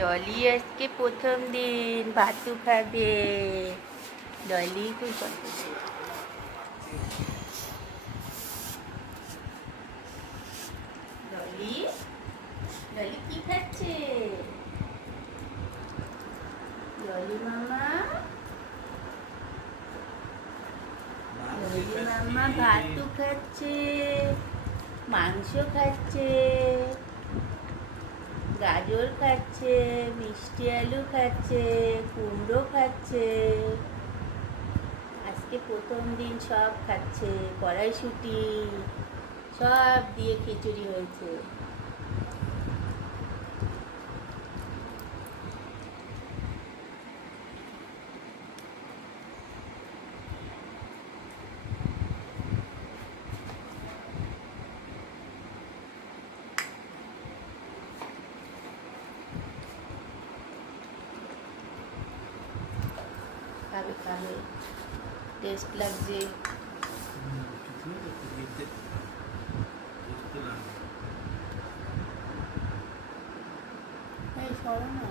ললি আজকে প্রথম দিন ভাতু খাবে। ললি খুব গল্প করে। ললি ললি কি খাচ্ছে? ললি মামা ললি মামা ভাতু খাচ্ছে, মাংস খাচ্ছে, গাজর খাচ্ছে, মিষ্টি আলু খাচ্ছে, কুমড়ো খাচ্ছে। আজকে প্রথম দিন সব খাচ্ছে, কড়াইশুঁটি সব দিয়ে খিচুড়ি হয়েছে। খাবে খাবে, টেস্ট লাগছে। এই সরো না।